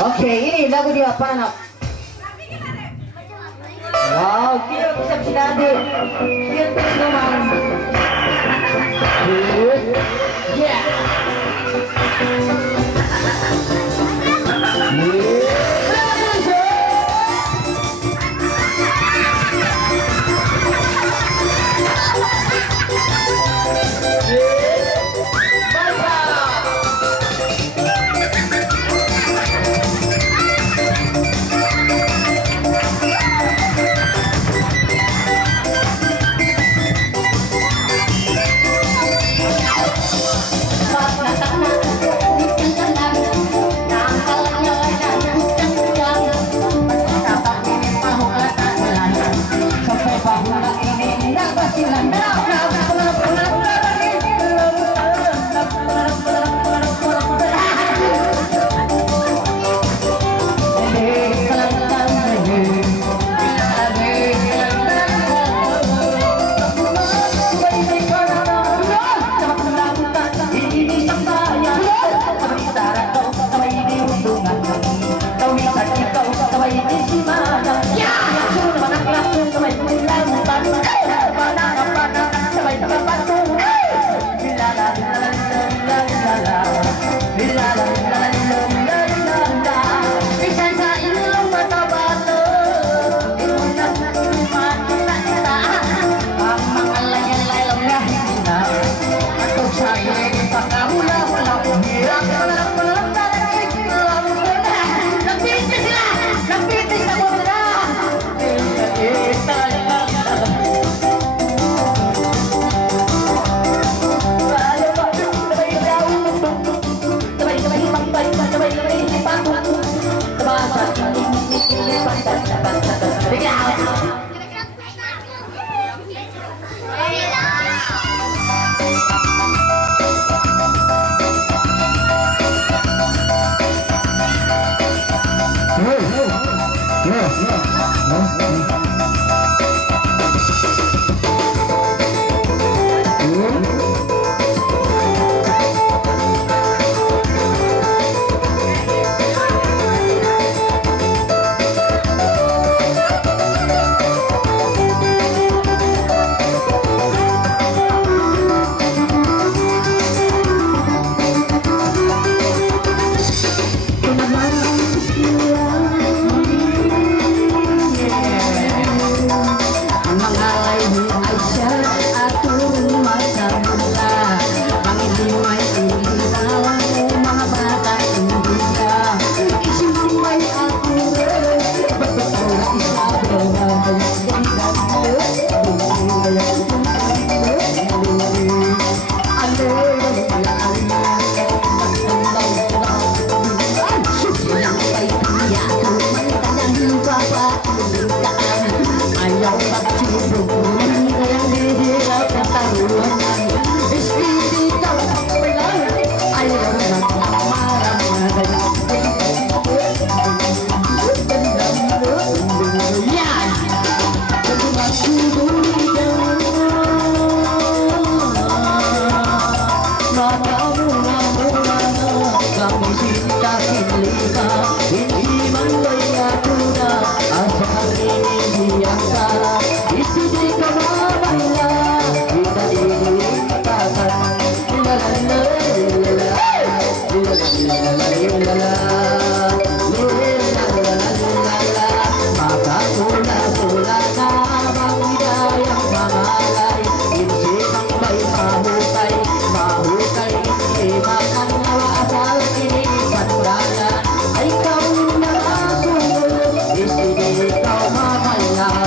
Oke, ini lagu dia apa anak? Wow, kita bisa sinadi. Kita teman. Yeah. Ikaw na masunod, isipin ikaw mamaya.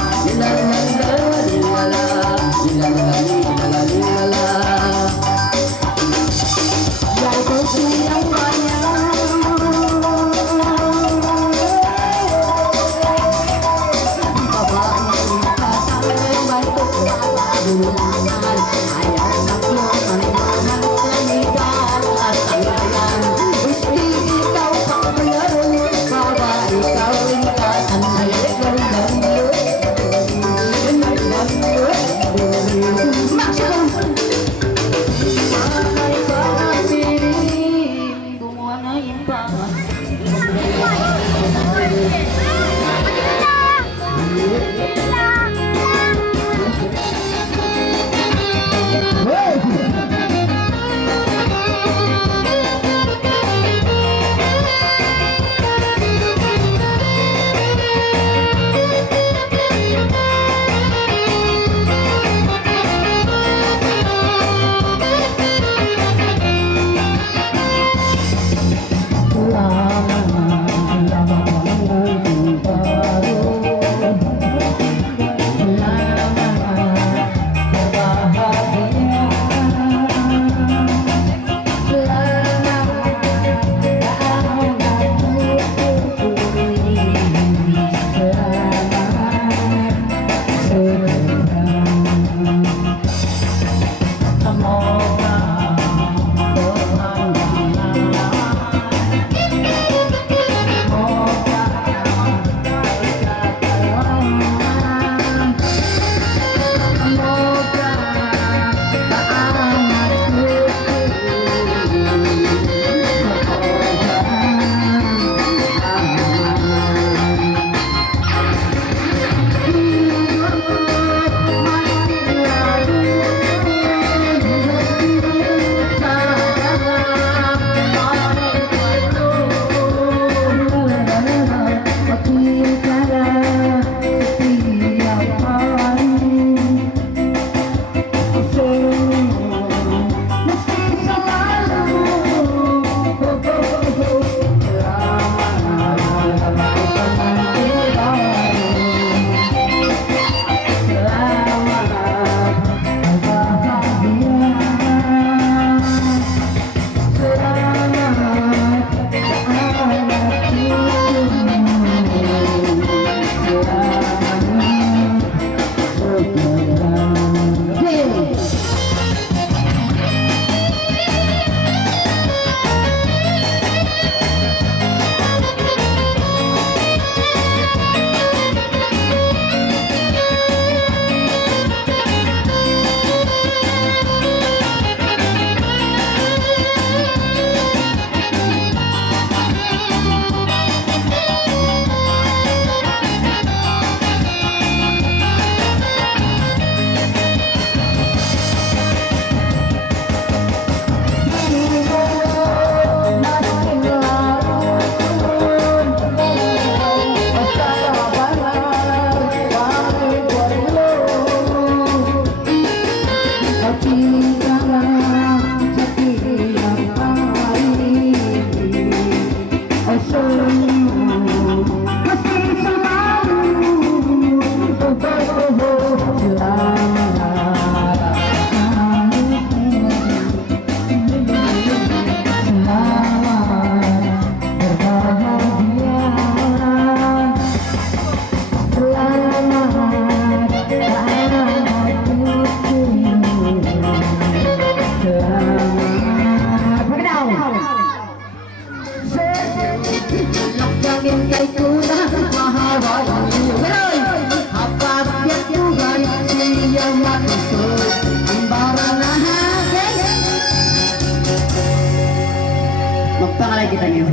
Magpangalay kita niyo.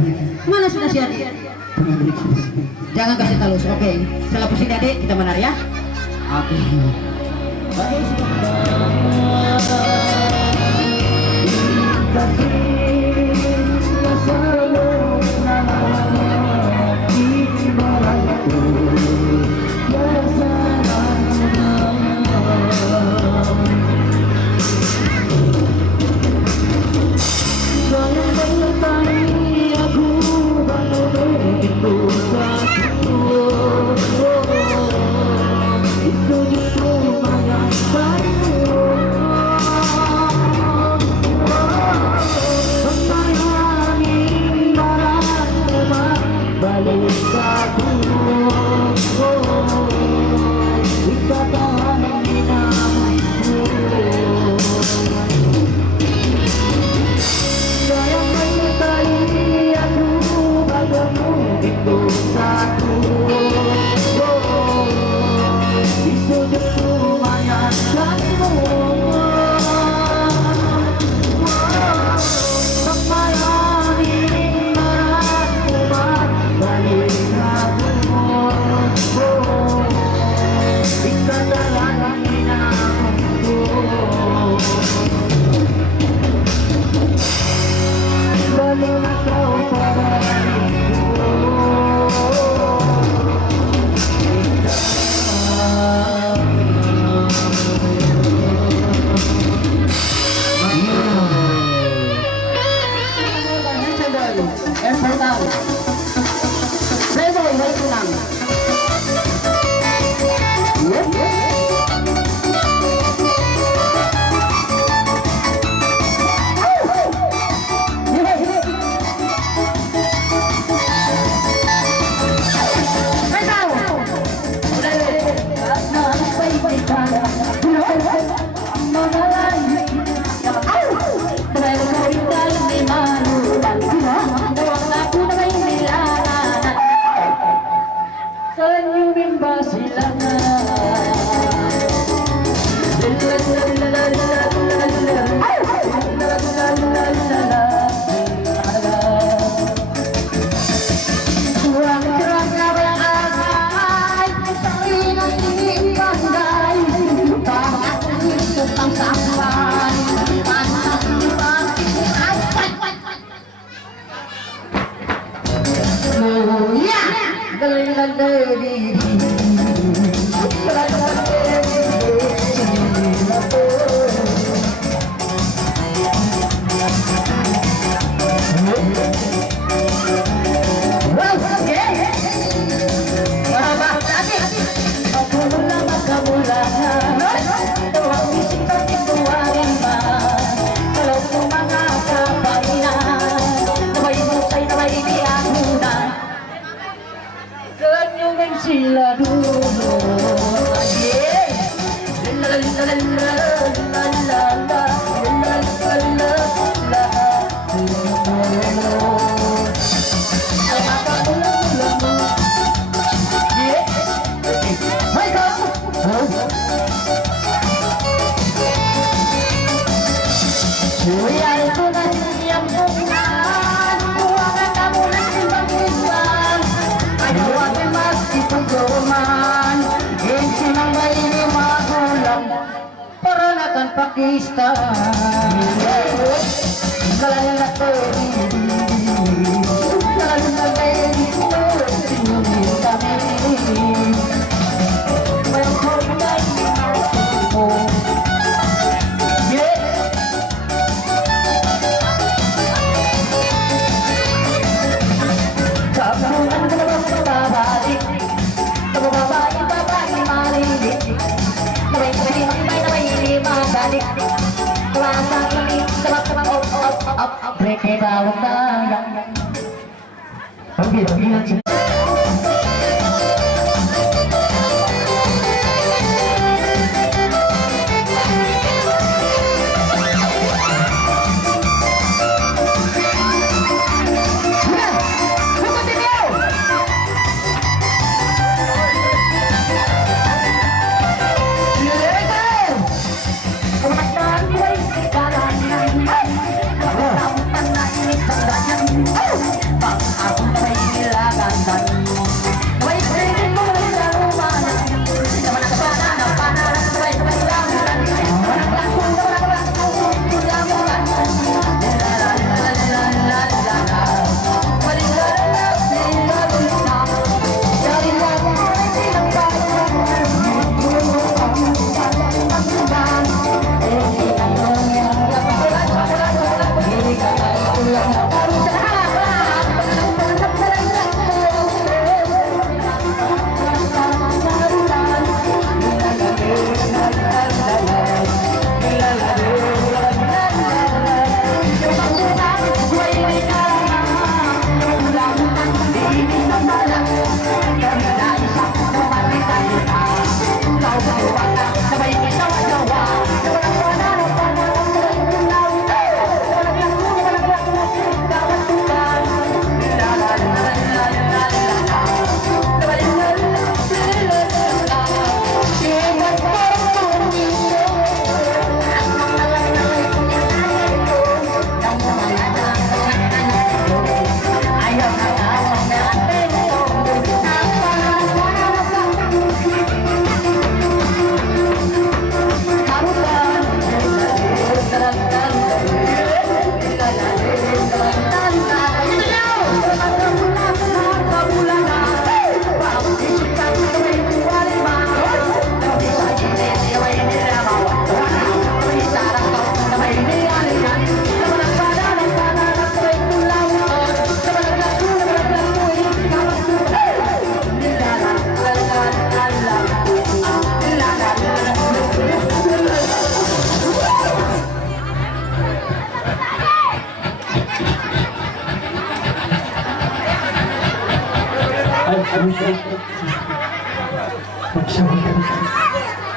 Mana sudah si adik? Jangan kasih talus, oke? Salah pusing adik, kita menar ya. Oke. Sila dulu, Pakistan, kalau nak pergi, kalau nak pergi, senyum kami, menghargai aku, yeah. Kamu adalah babadi, babadi babadi mari. Balik kelasa ini sebab op mereka dalam bayang. Pergi.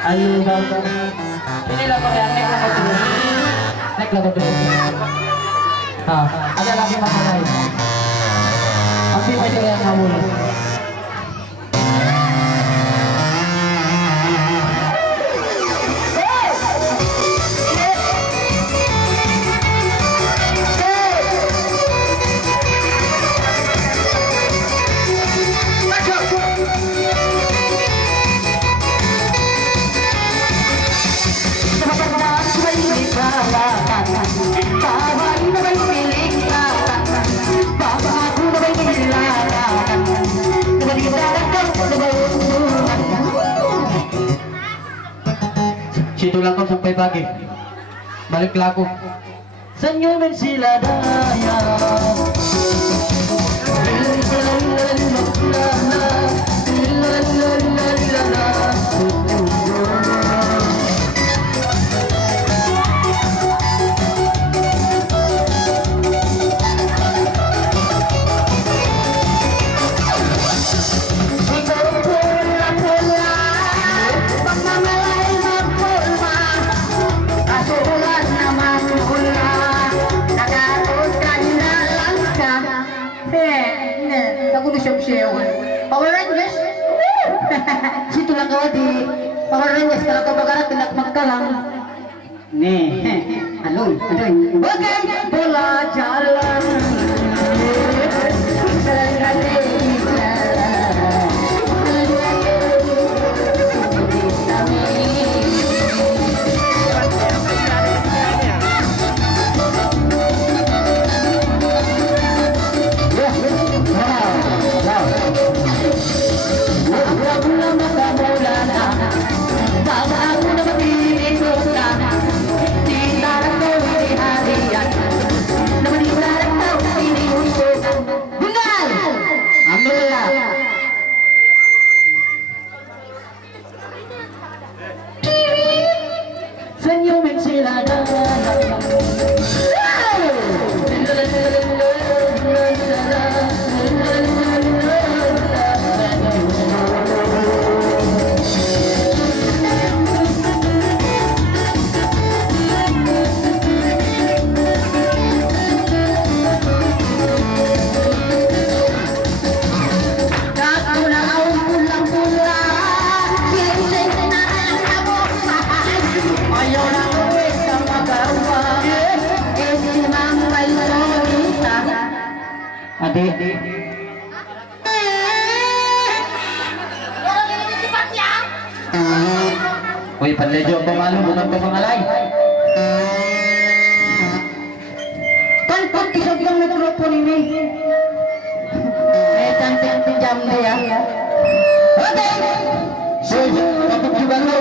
Ayo bang. Ini lah kau yang naik lah terus. Ada lagi masalah lain. Ambil aja yang kamu. Situ lang kau sampai pagi. Balik laku. Senyumin sila daya. Power Rangers. Situ lang kau di Power Rangers kalau kau bakarat tidak makalang. Nih, alun, bagai bola jalan. Senyumin sila adik. Uy, panlejo ko malu, bukan ko pangalay. Kan pagkisag ng mikrofon ini. Eh, cantik pinjam dia. Oke. Sejo, kapag juga lo.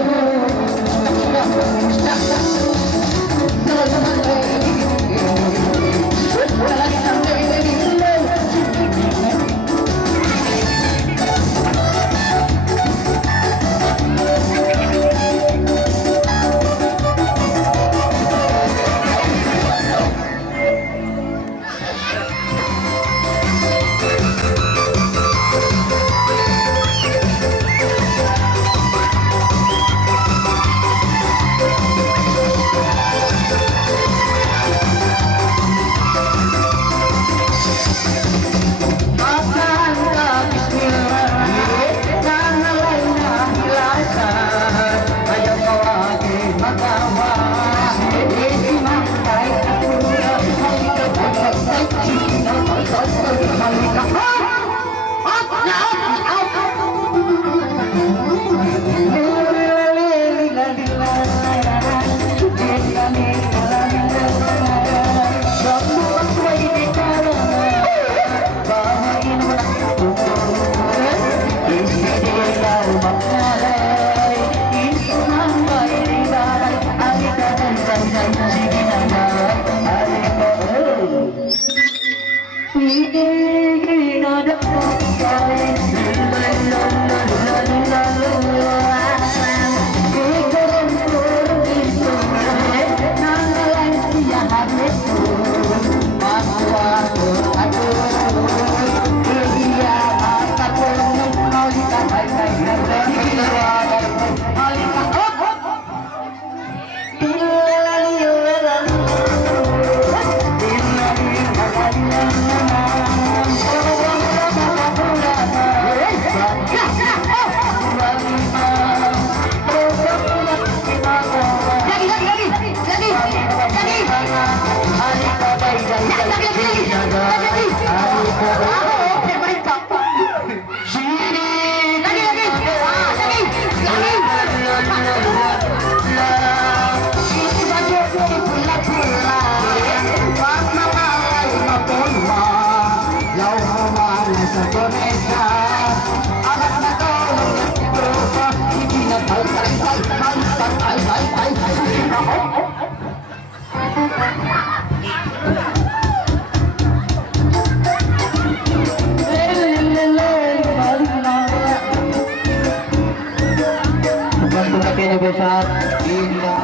Kayaknya besar, indah.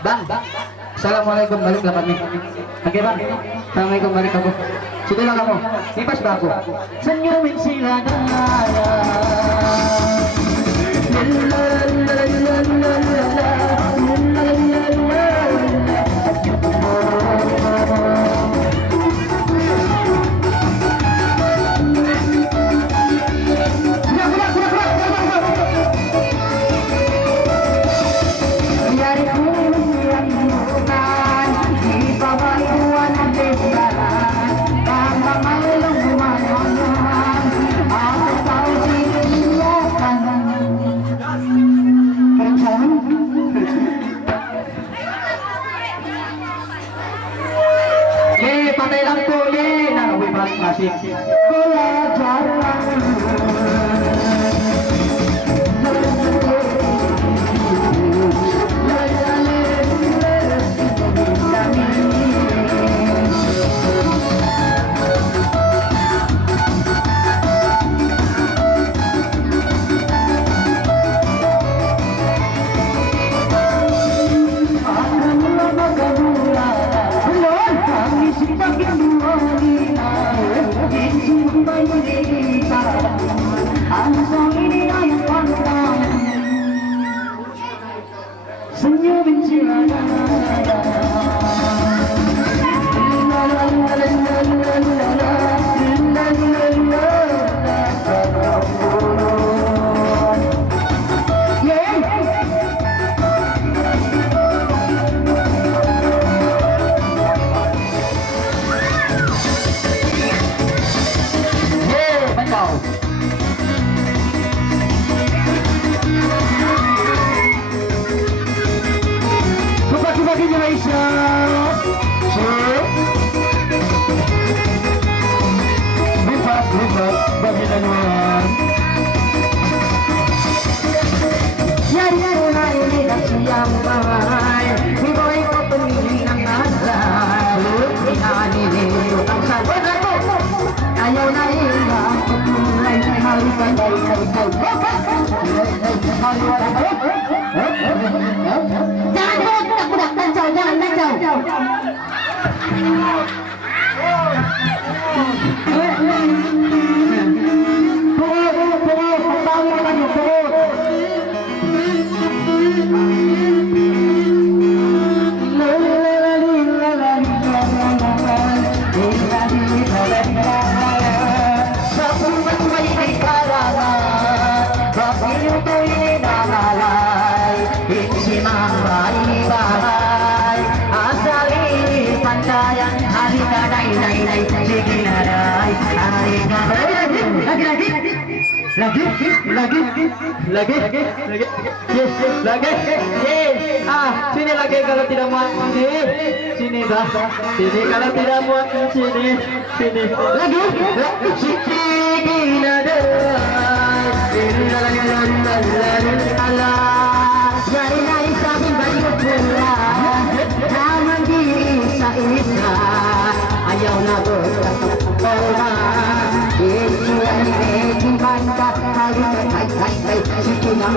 Bang, assalamualaikum, baliklah kami. Oke bang, assalamualaikum, balik aku. Sudahlah kamu, lipas ba aku? Senyumin sila daya. Patay lang po yun. Ano ba yung masik? Belajar senyumin sila. Ayaw na ilang pagkulay sa halikan ay kalikay. Jangan budak-budak, nancau, jangan nancau. Lagi, yes, lagi, yes. Sini lagi kalau tidak muat sini dah, sini kalau tidak muat sini, lagi, sini. situ na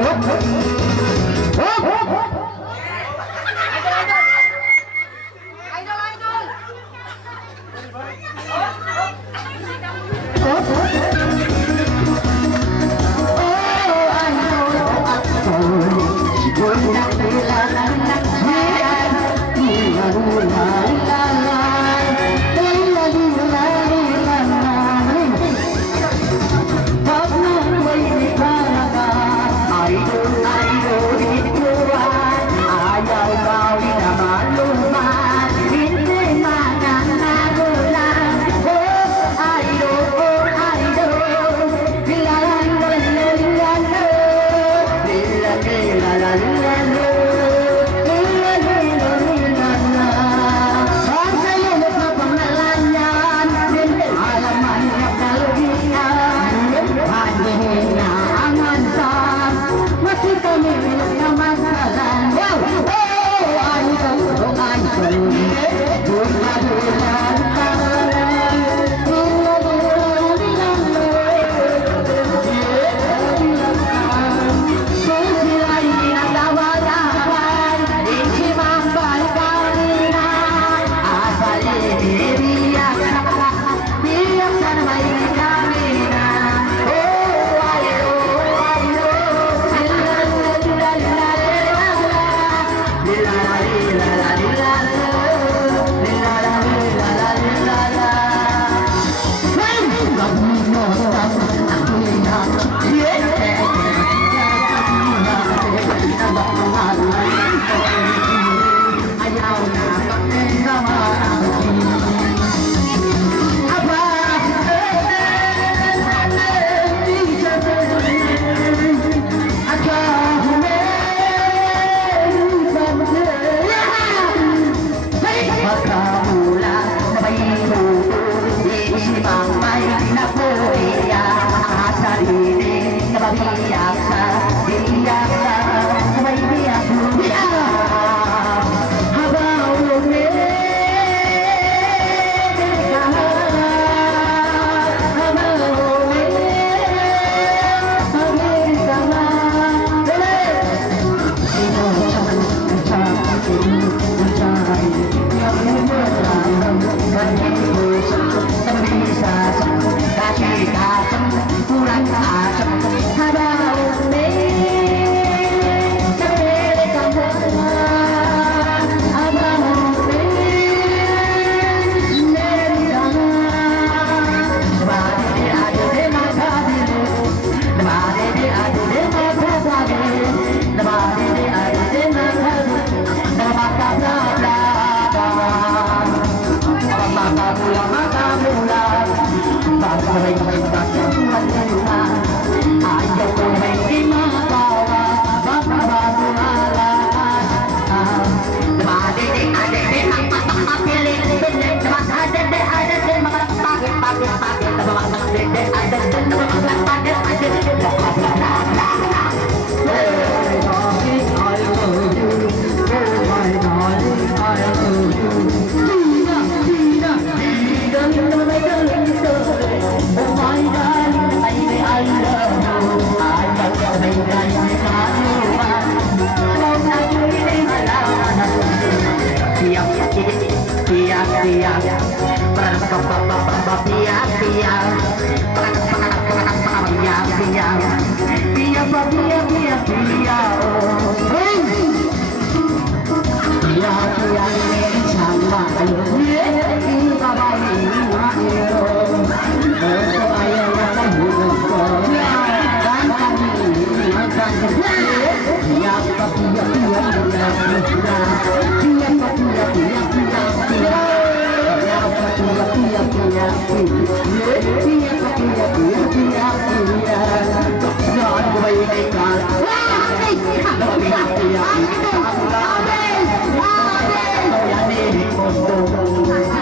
Amin.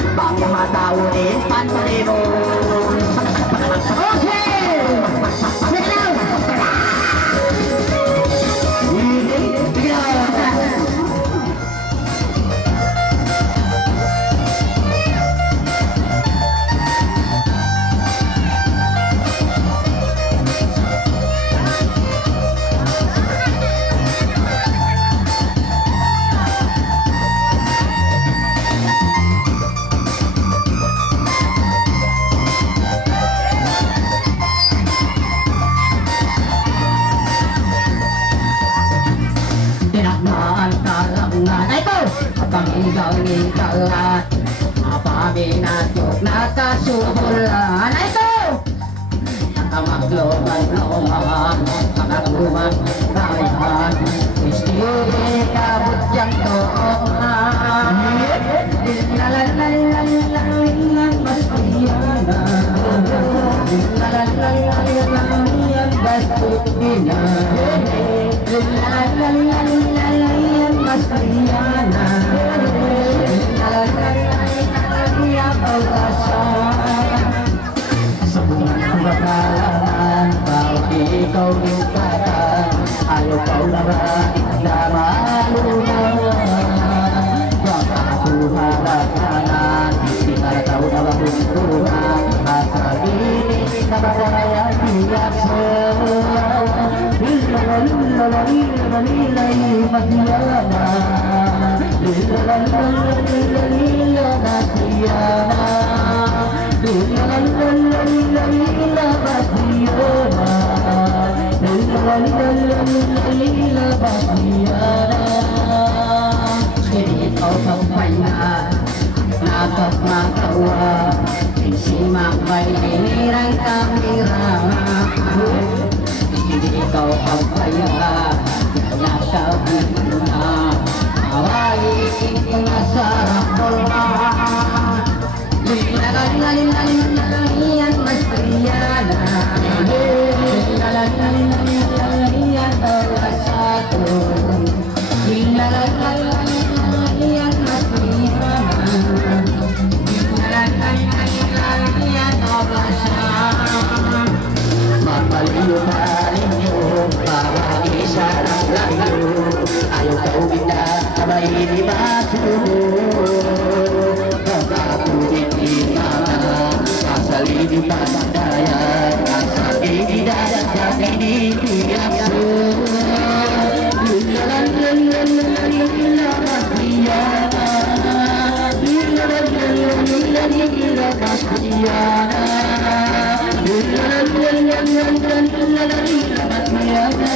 panghigaw-higawan Apaminatok nakasubulan Ito! Amagloban-loban Pagaguman bayan Istiri kabutyang toongan Lalalalalalan Bastiana Lalalalalalan Bastiana Lalalalalalan Bastiana Lalalalalalan Bastiana Sa buong bakalan Bawat ikaw lupatan Ayaw kau naman na malunod Baka ako halakanan Di marataw na makuntuhan At sabihin na makayang biyakso Lila-la-lila-lila-lila-lilay Masyana Lila-la-lila-lila-lila-Masyana Lila-la-lila-lila-lila Masyana Jadi kau pampaina Nakap makawa Simak bayrang kamera Jadi kau pampaina Nakap makawa Awali nasarap bola Lila-la-la-la-la-la-la-la-la Mas Priyana Lila-la-la-la-la-la-la-la Satu Lila-la-la-la-la-la-la Mas Priyana Lila-la-la-la-la-la Mapaliw-paliw Bawat isa ng layo Ayaw kau bina Sabay di matulog Kapatuhin di mana Asal ini pasandayan Asal ini dadat kami di piaksu Lila-la-la-la-la-la-la Masyana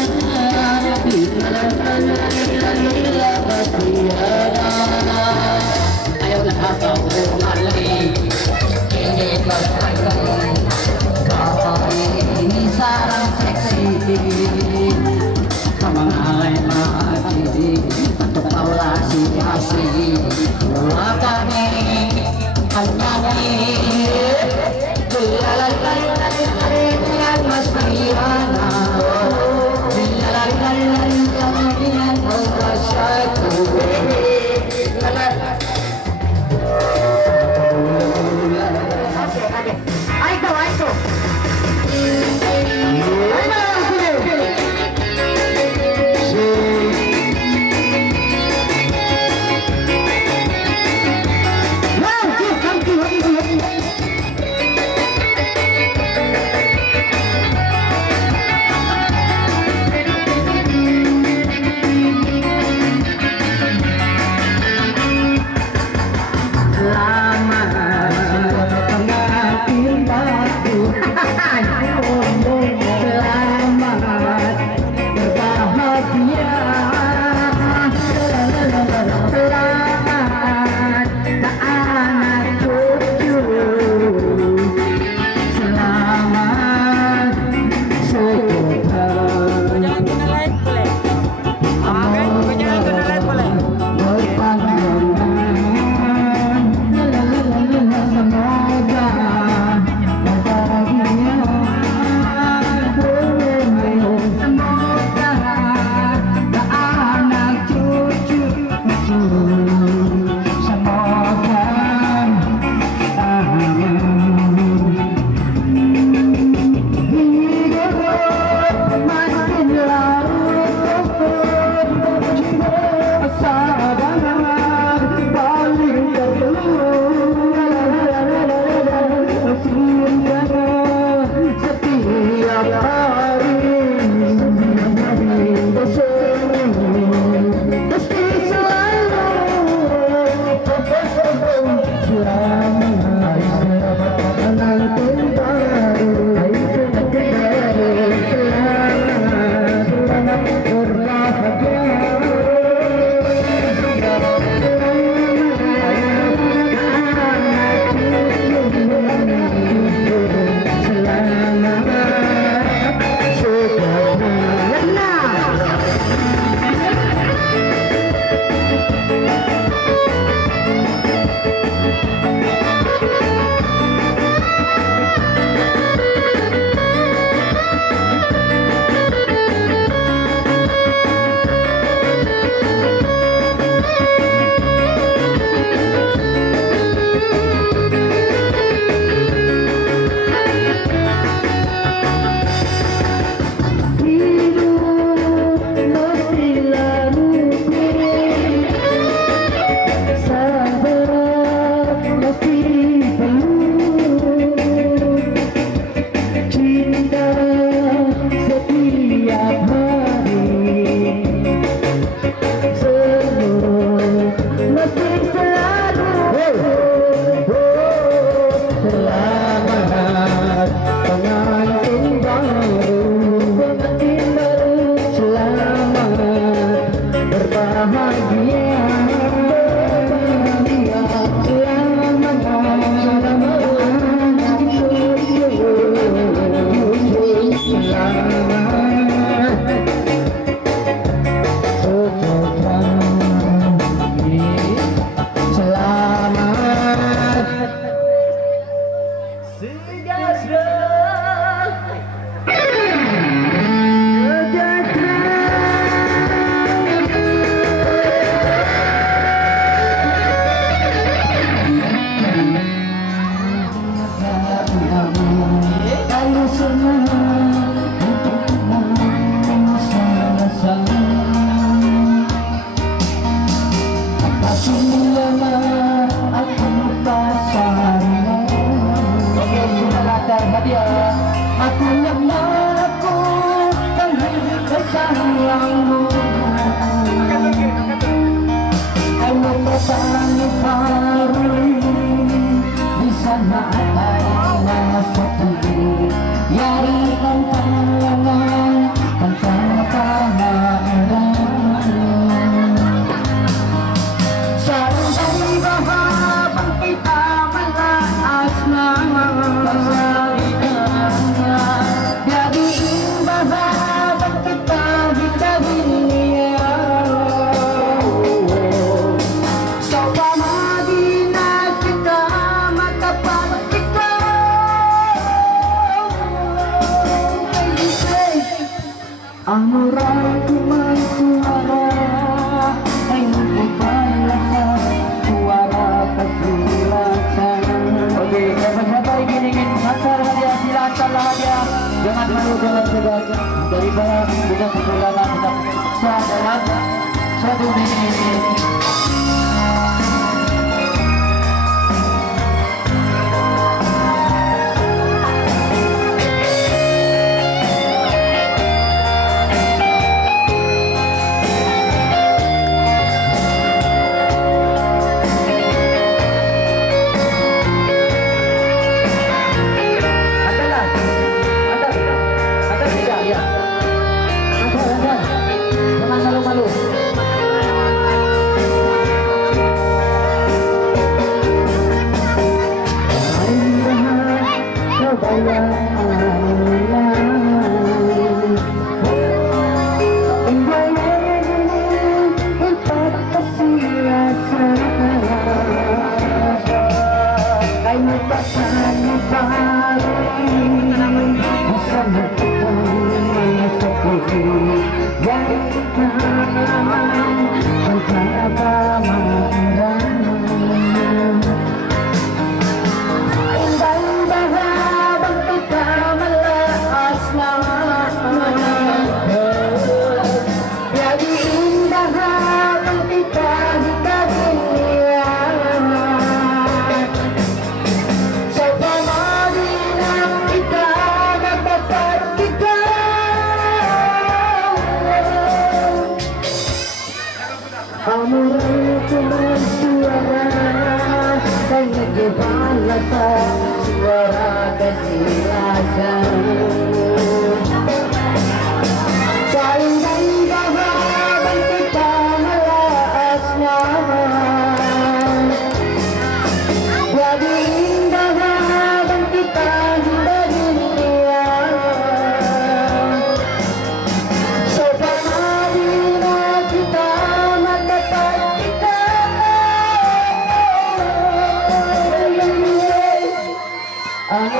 Lila-la-la-la-la-la-la Masyana Ayaw nakakaumalay Hindi magpagay Kapag sarang sexy Sa mga ay makinig Patukaw lasi-lasi Wala kami ang nangin Lalalalalalalalalan Mas Priyana Lalalalalalalalalan Mas Priyana Jangan malu, jangan segan. Daripada kita perjalanan tetap dalam satu menit. Jangan malu-malu. Suara kesilasan saling dan bahagia kita melasnya jadi indah dan kita dari dunia sepanjang kita mendapat kita I'm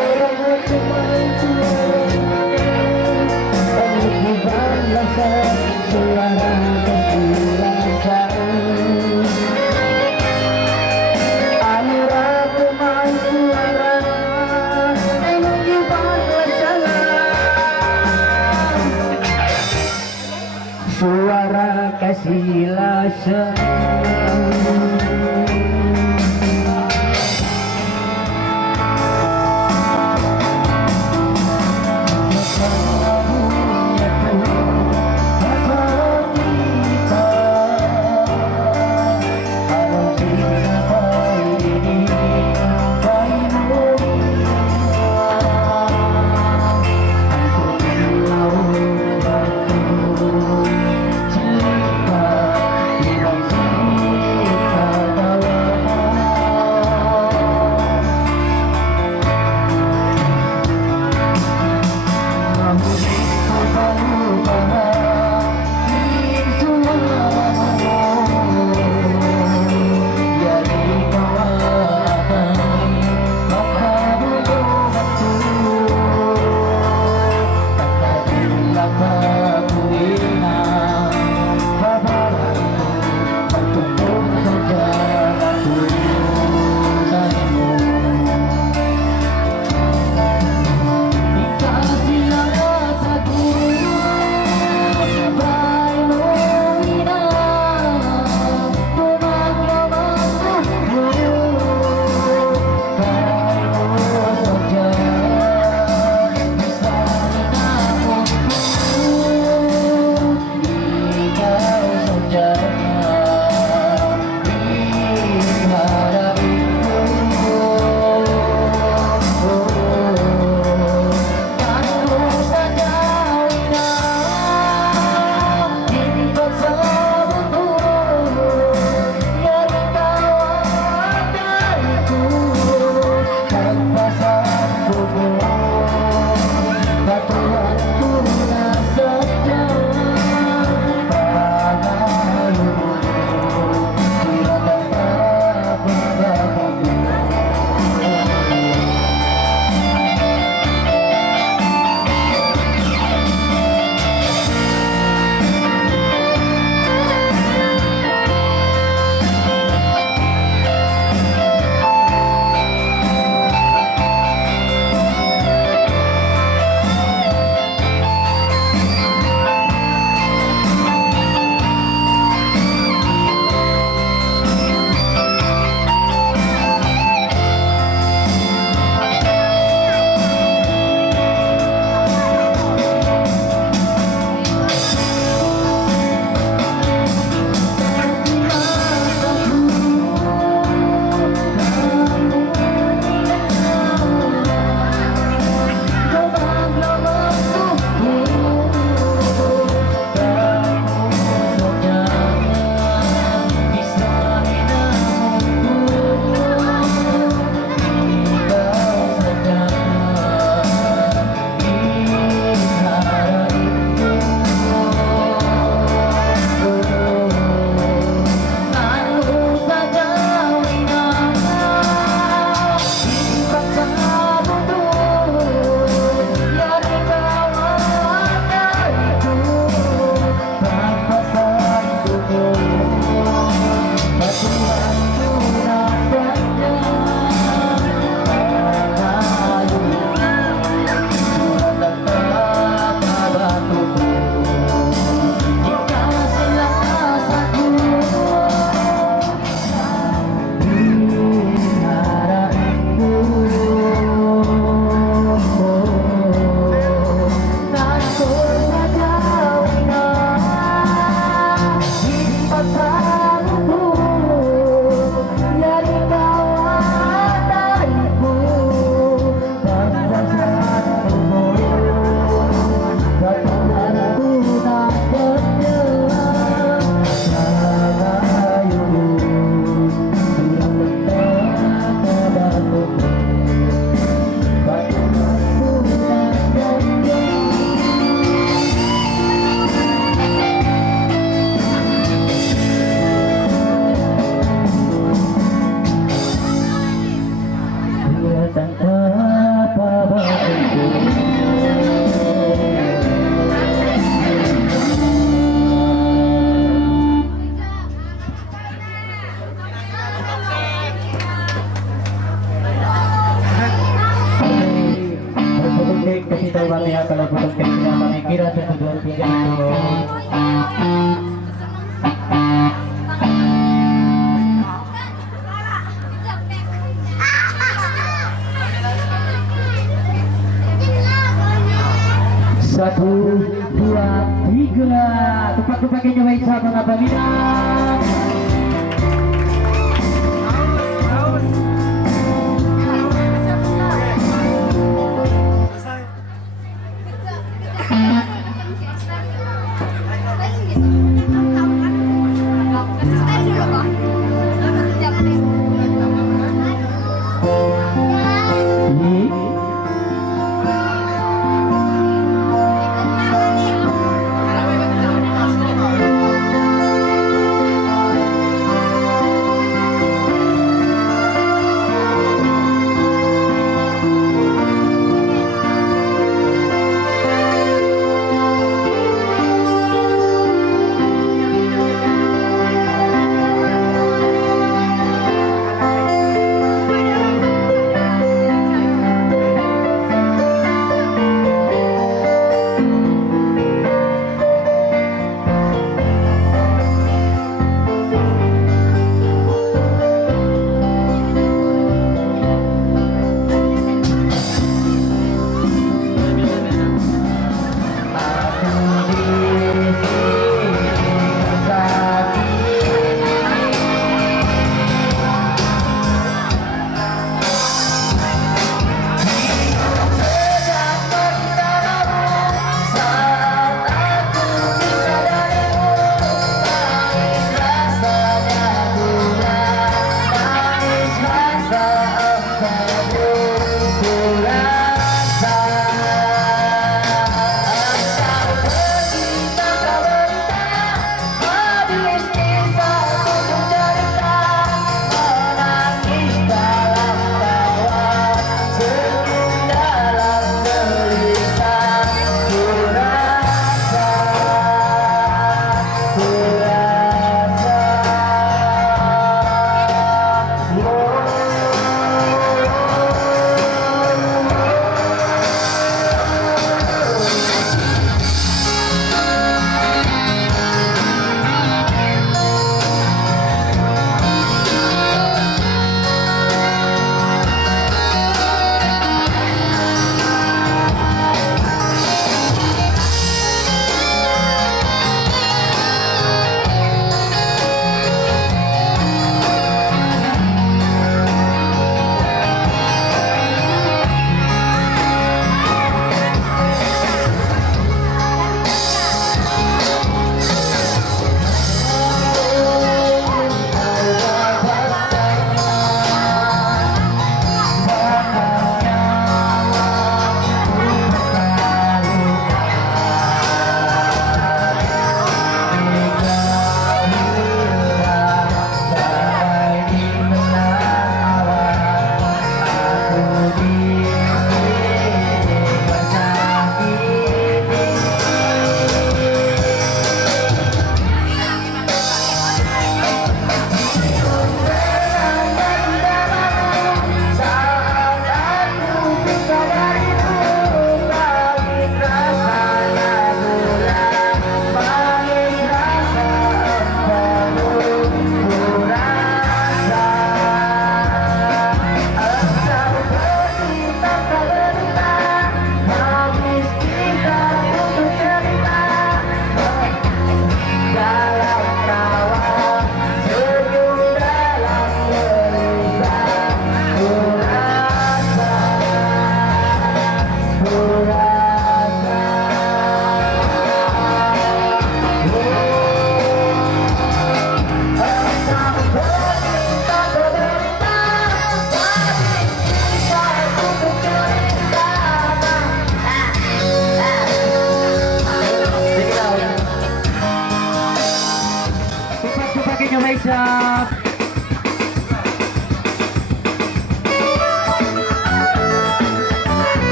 tahu kami akan lakukan kerja kami kira 1, 2, 3 itu. Satu, dua, tiga. Tupak-tupaknya nyobain sama apa minang.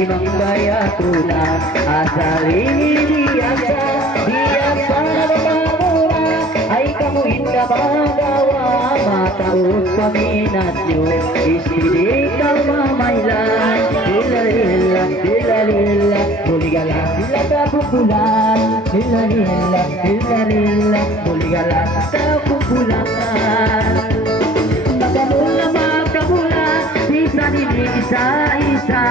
Timang bayatuna asal ini biasa biasa membangun ay kamu indah magawa mataut paminatyo istri kau mamailan lila lila buligala sila sa pupulan lila buligala sa pupulan makamula bisa ini isa-isa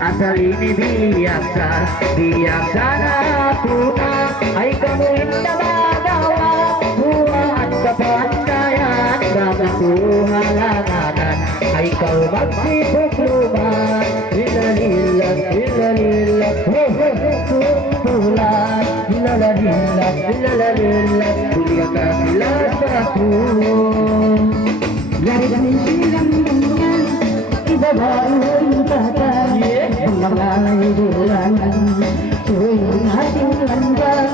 asal ini biasa bijaksana puna ay kamu indah magawa buat kepandaian dapat kuhalangan ay kau magsibuk rumah lila kumpulan lila kuliah kasih satu Dari kami silang dengan ibadah untatan mengalai bulanan Suing hati lanjang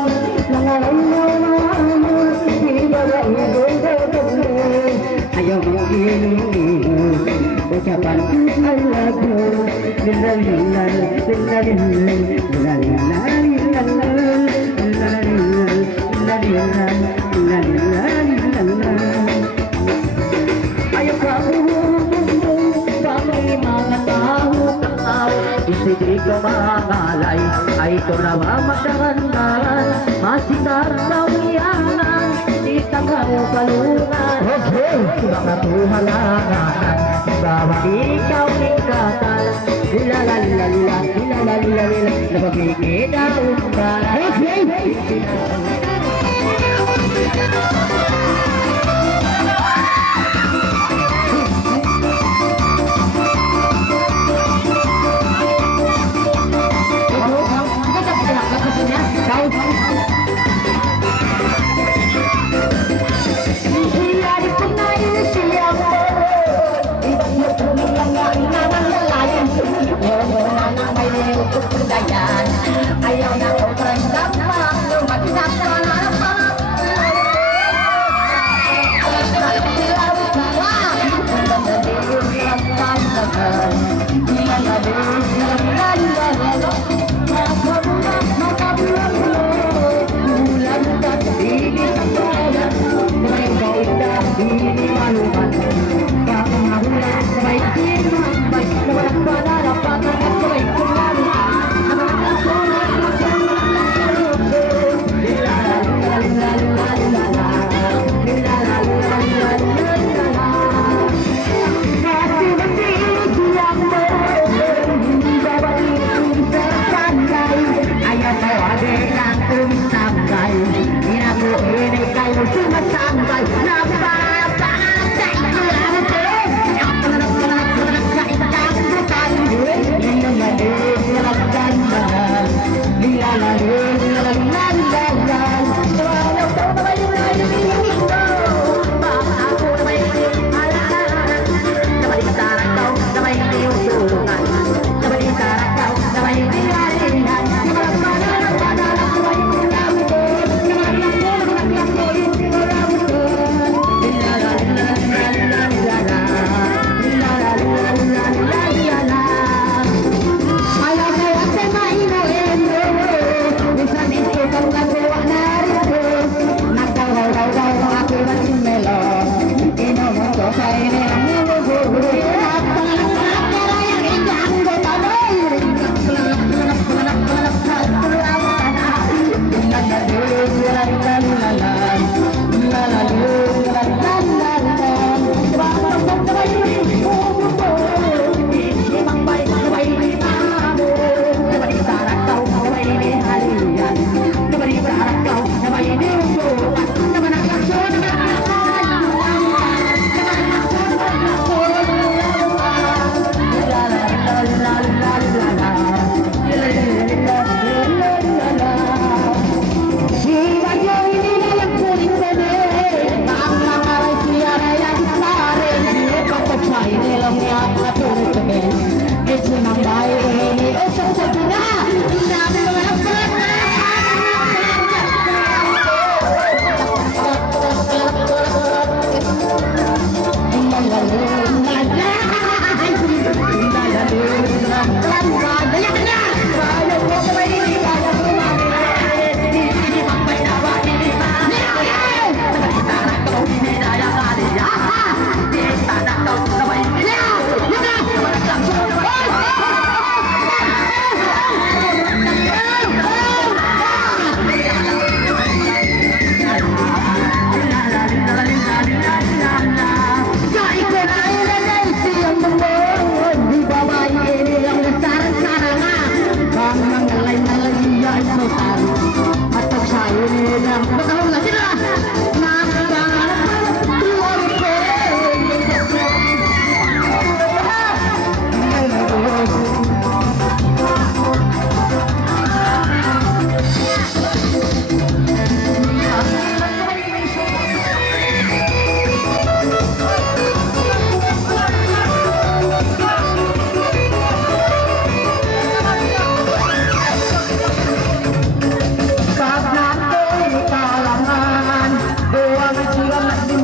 mengalai malamut ibadah untatan Ayo mengiringi ucapan Allahku Ayo kamu mga tahu istri ko mangalay ay ito na mamatangandaan masih tarnawiyanan di tanggaw kalungan mga tuhalangan bawa ikaw nikatan ilalalala napapigid na undan Ayaw na ko terendam lumaki sana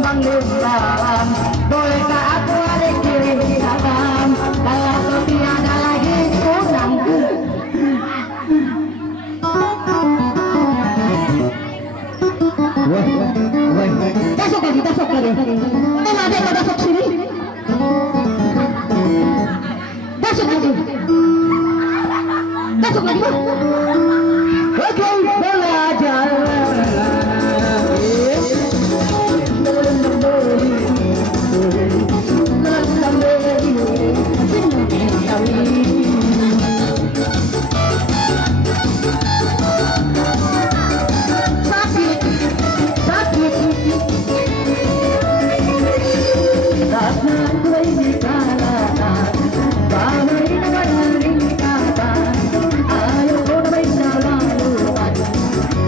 uang lembam. Bolehkah aku adik kirim salam? Kalau kau tiada lagi kurang. Tasuk lagi, tasuk lagi. Mana ada yang tasuk sini? Tasuk lagi. Tasuk lagi. Oke, bola jalan. Sakit, sakit. Karena gue dikalakan, bagai negara ikatan. Ayo kau damai selaluan,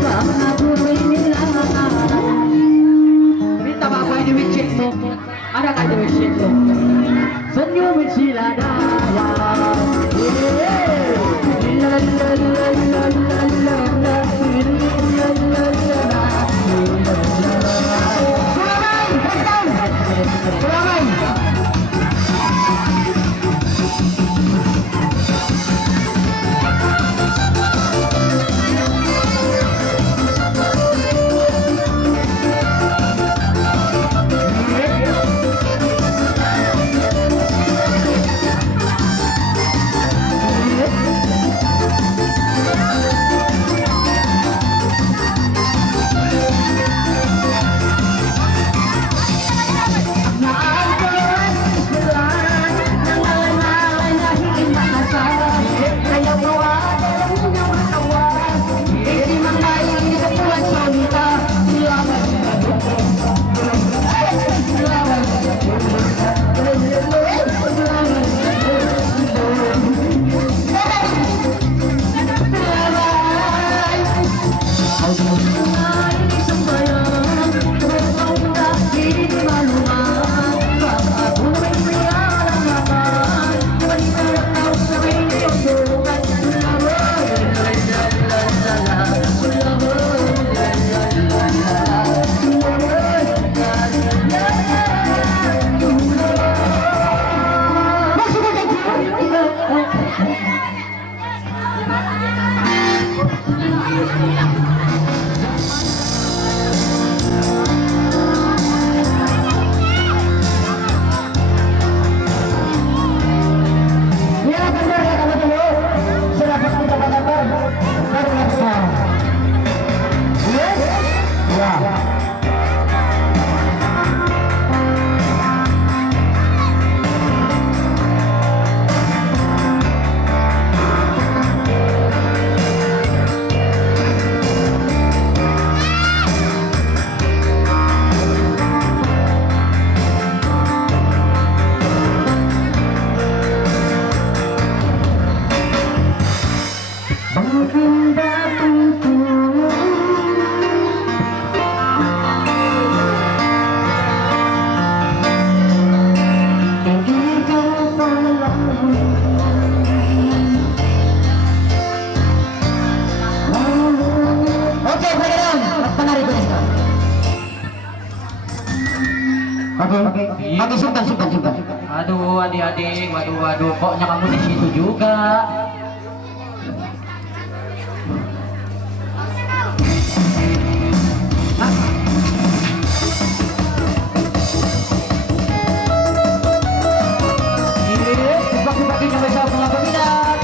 karena gue dikalakan. Minta bapak ini wicit tuh, ada kan wicit tuh? Senyumin sila daya. Oke, sultan. Aduh adik-adik, waduh, pokoknya kamu di situ juga. Bagi-baginya besar punya peminat.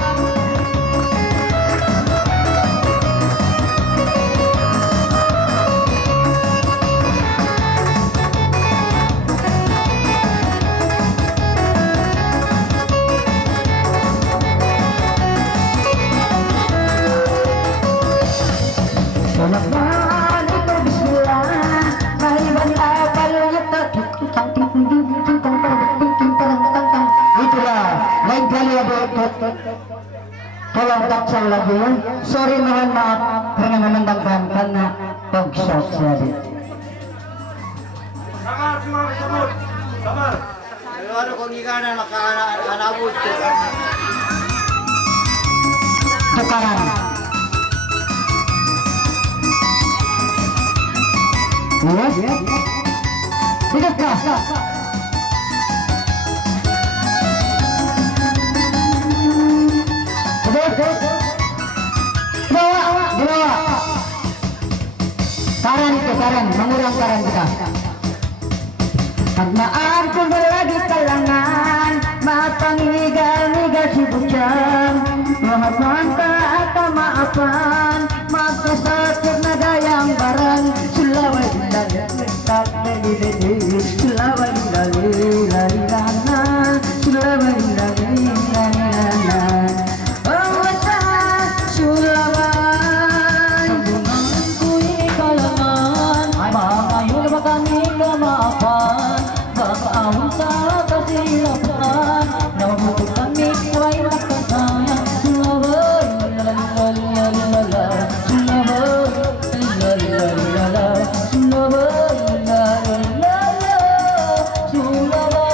Itulah lain kali ada tolong taksan lagi ya. Sorry, mohon maaf karena memandangkan karena toksok jadi. Sabar. Ano kung ikaw na nakaanabot ko. Tukaran. Yes. Dua. Karan itu, karan, mengurang karan kita. Pagmaan ko na lagi kalangan, mapangigal-igal si bujang, mahapan ka at maapan, magkasakit na gayang barang, sulaway lalilali, sulaway lalilala, sulaway lalilala. Oh, wasa, sulaway, Bungan ko'y kalangan, Mangayon ba kami kamapan, Bakaahon sa kasilapan, Nabuto kami kuwa'y nakasaya, Sulaway, lalalalala, Sulaway, lalalalala, Sulaway, lalalalala, Sulaway.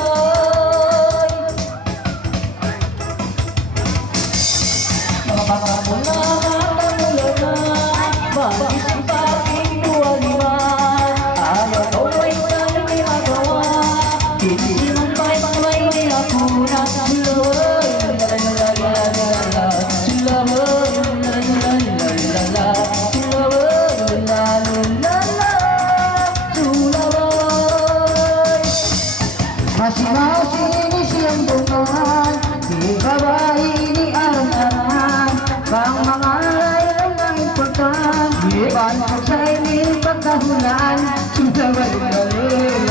masing-masing siyang bungan, di bawah ini arang-arang, bang mga layang ang importante, di banyak sa ini pagkahulan, sulaway lalilali,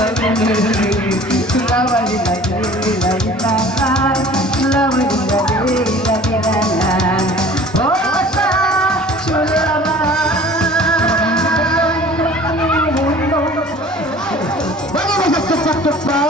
sulaway lalilala, sulaway lalilala, oh asa sulaway. Bagi mo sakit-sakit pa?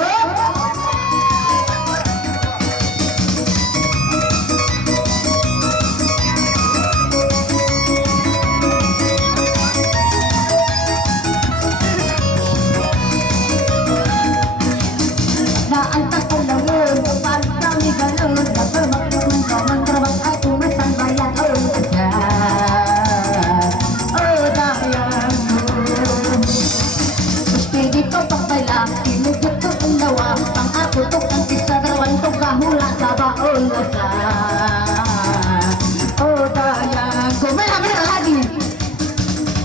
Naantak ko lang yun, pag kami ganun, napalmakun ka ng trabang ay tumasang bayan, oh asya, oh dayan mo. Gusti dito pagkala, kinugit ko ang dawa, pang ako tukang isa darawan ko kahula sa baon asya, oh dayan ko. May lagi,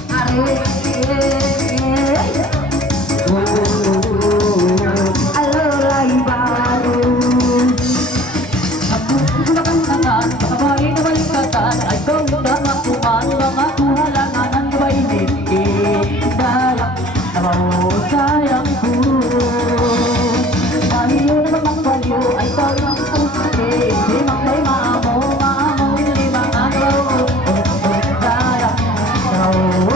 are alolay baru. Ako nakantangan, makabahin na balikatan, Ay kung namakuman, mga kuhalangan ang gabainin, Dayak na mahusayang ko. Dahil naman magpalyo, ay tawang puti, Di makay maamo, hindi mga laro, Dayak na mahusayang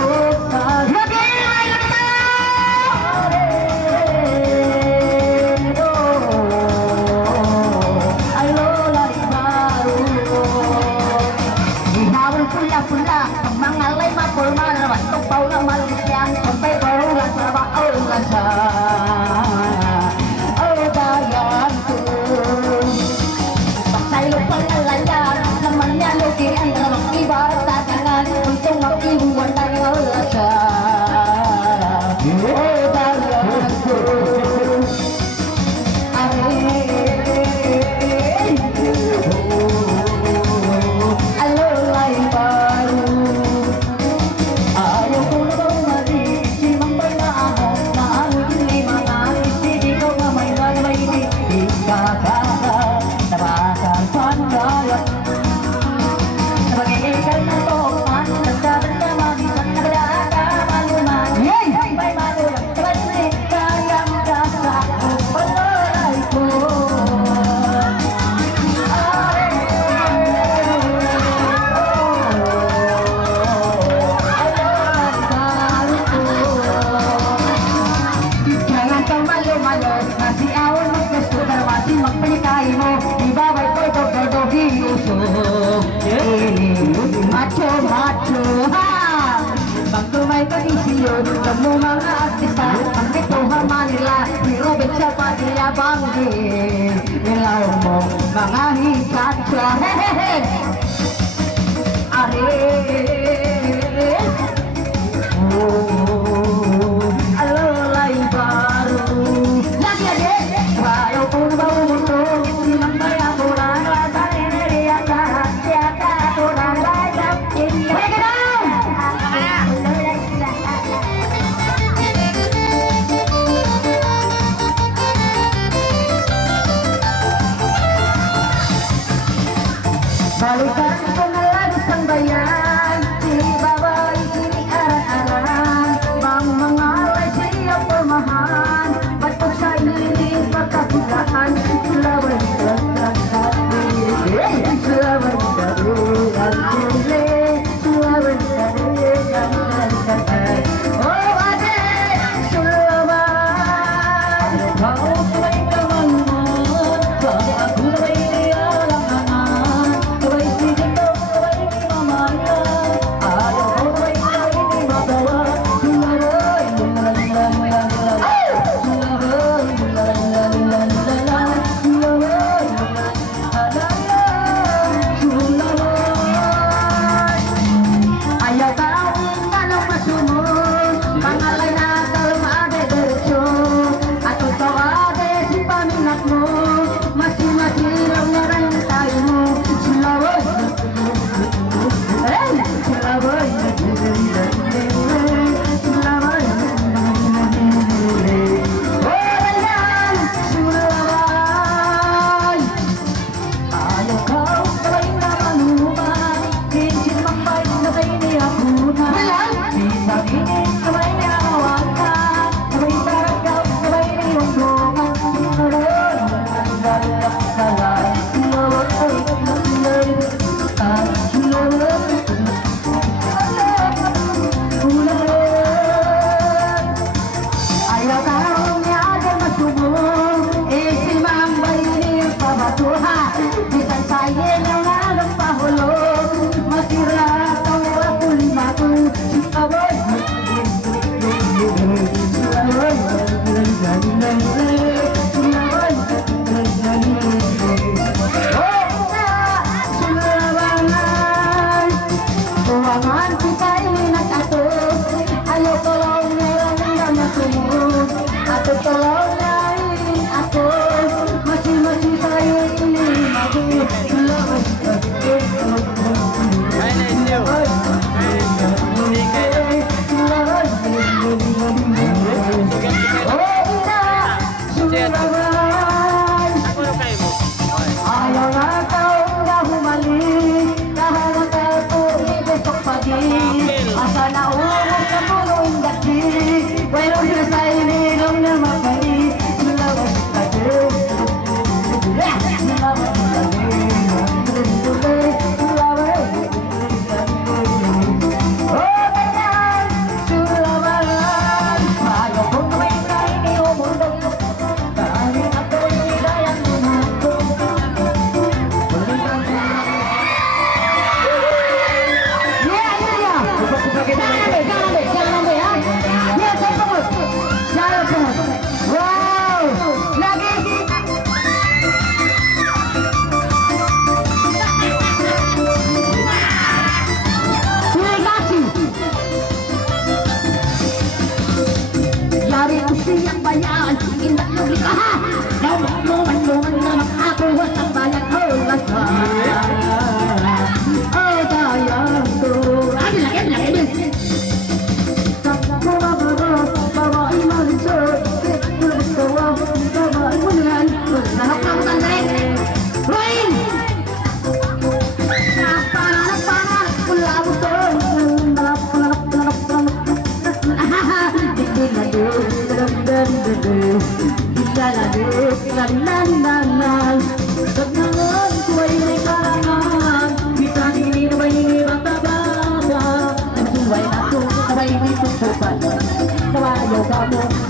Ihawal pula-pula, ang mga lay mapulman, naman tupaw na malusyan, sampay barulan sa baon sa. Oh, dayan ko. Pagsaylo pang nalayan, naman niya lugi ang namang iba sa tangan, untong makibuan na ng alasa. Oh, dayan ko. Alolay baru. Ayaw ko na bang mag-isimang ba'y maahon na ang lima na hindi ko nga may nalamayini ikakasa na basang pandayan na mag-iikal na toman nagdadan ka mag-isang nagdaka maluman may malulang kabalik kayang kasa palolay ko. Jangan kau malu-malu, nasi awal magkasto darwasi magpalikay mo, ibabay ko ito hiusok. Macho, ha! Pag tumay ka di siyo, ng mga artista, ang ito Manila, si Robert sa Padilla Banggi, ilaw mo, mga hikatsa, hehehe! Are! Alolay baru. Halika ha! Luman na makakuha sa bayan o lasan. Oh, dayang ko. Lagi. Babae mo rin siya. Babae mo rin. Nahok na mo tanda rin. Rain!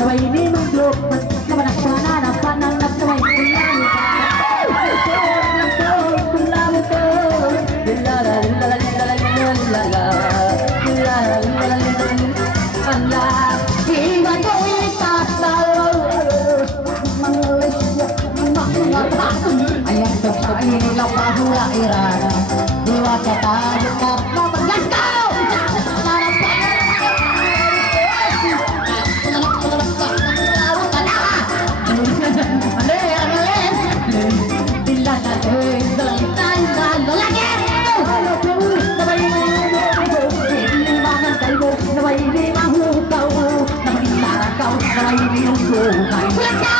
Sabay ini mengglok, sabay nakpanan, napanan, sabay ayang tukso ilaw pahula iran diwa sa tayo na mapagas ka Let's go!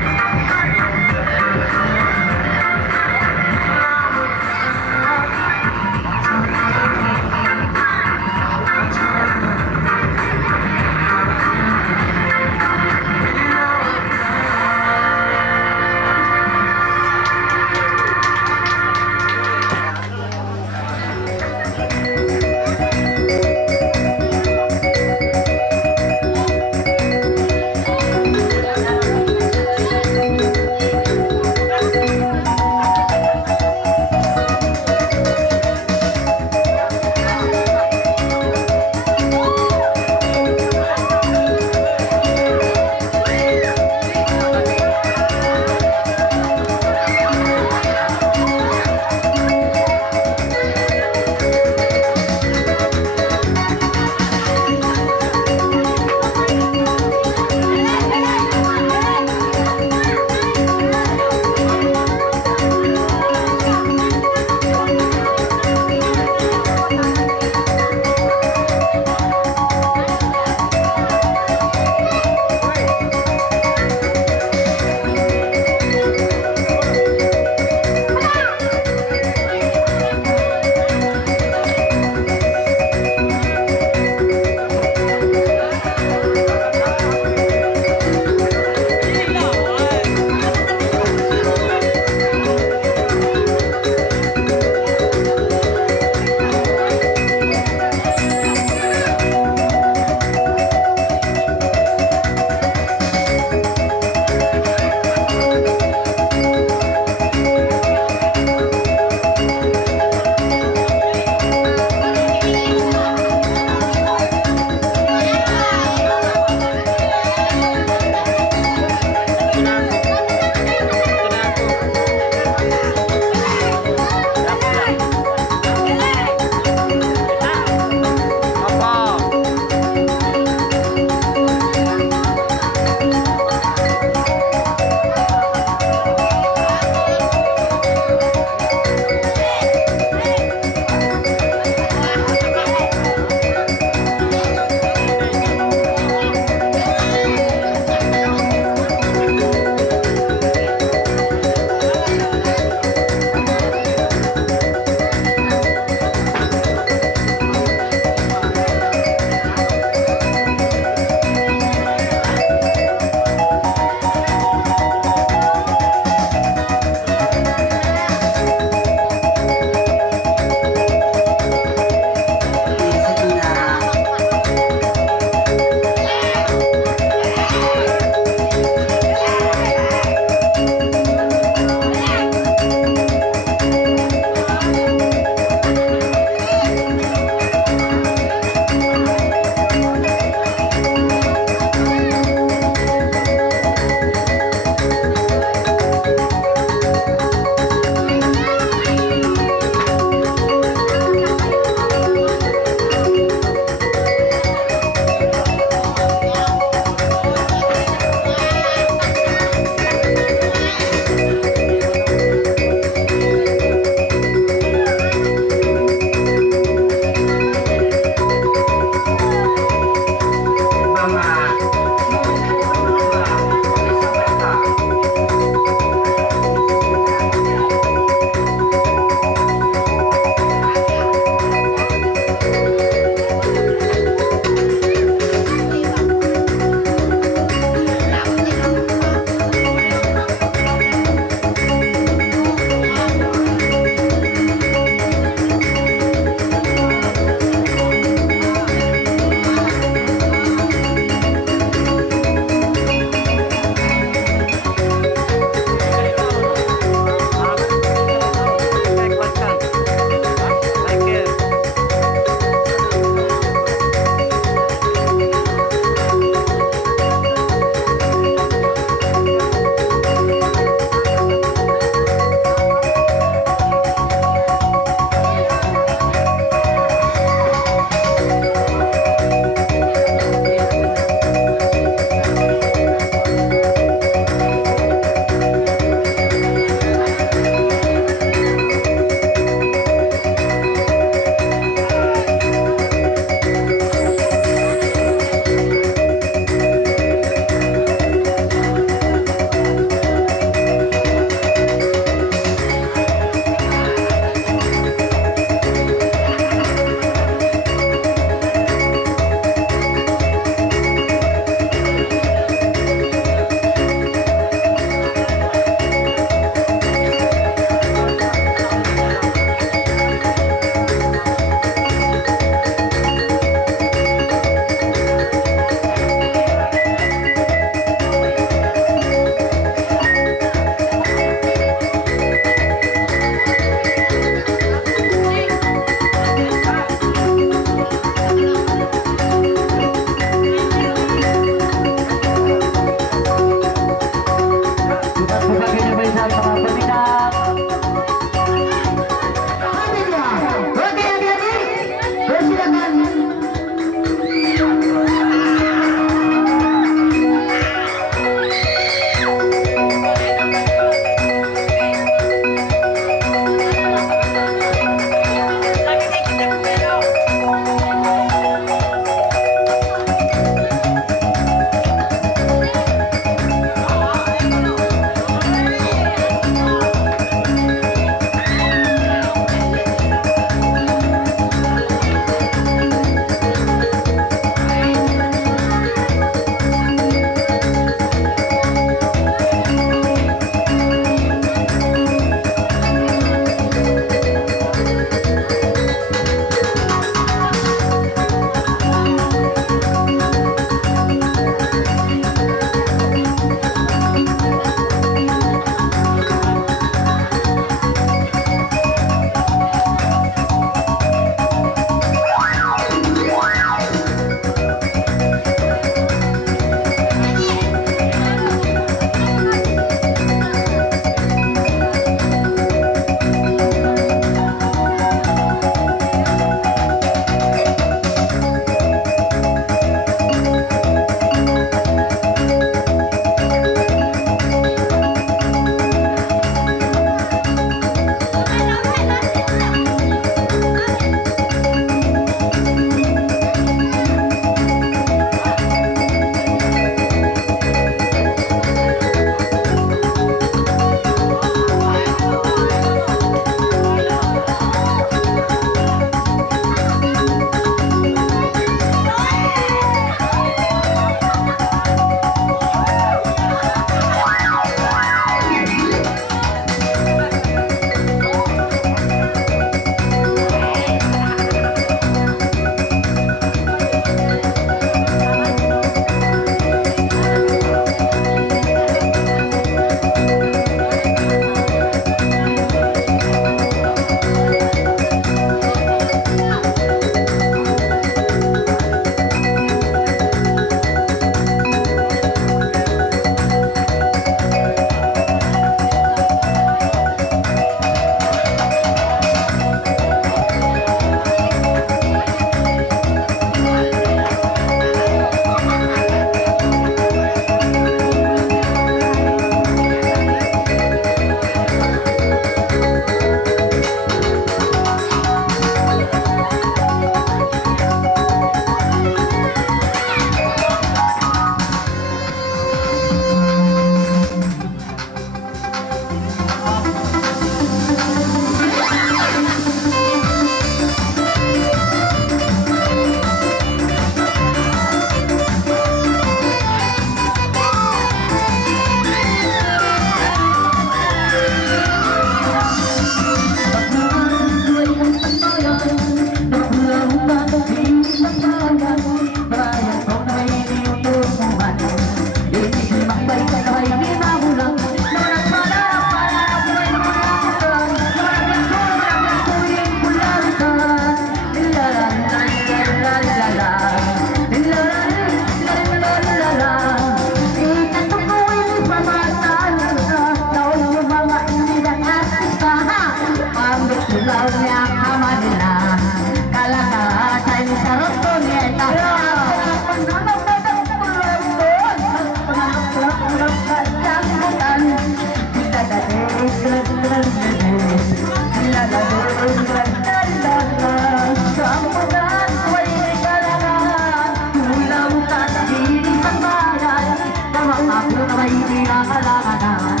kanan.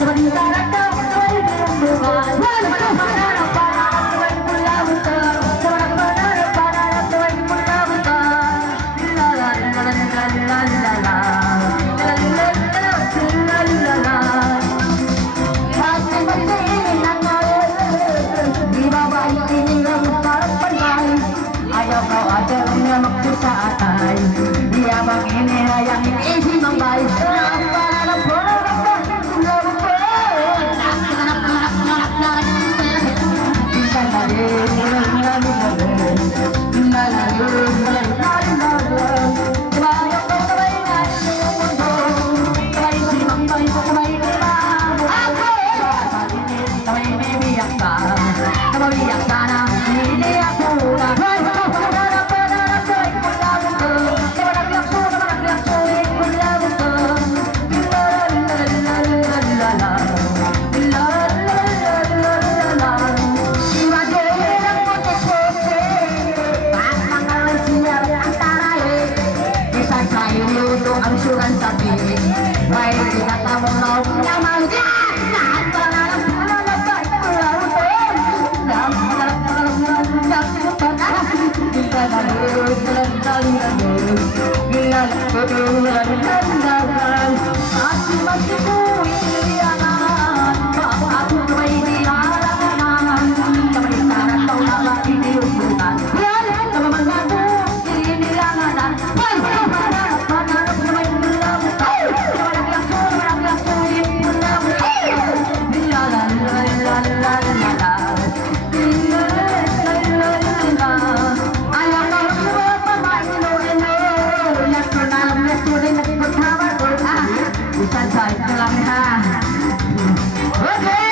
Sementara kau kembali berhubungan. Sementara panah kembali berlabutan. Sementara panah kembali berlabutan. La la la la la la la la. La la la la la la. Hati masih nangai. Di bawah ini rambut pandai. Ayo kau ajarnya maksud saatai. Dia begini yang isi membaik. Angsuran sapi, baik tidak tahu mau nyaman. Bukan saya gelangnya. Oke.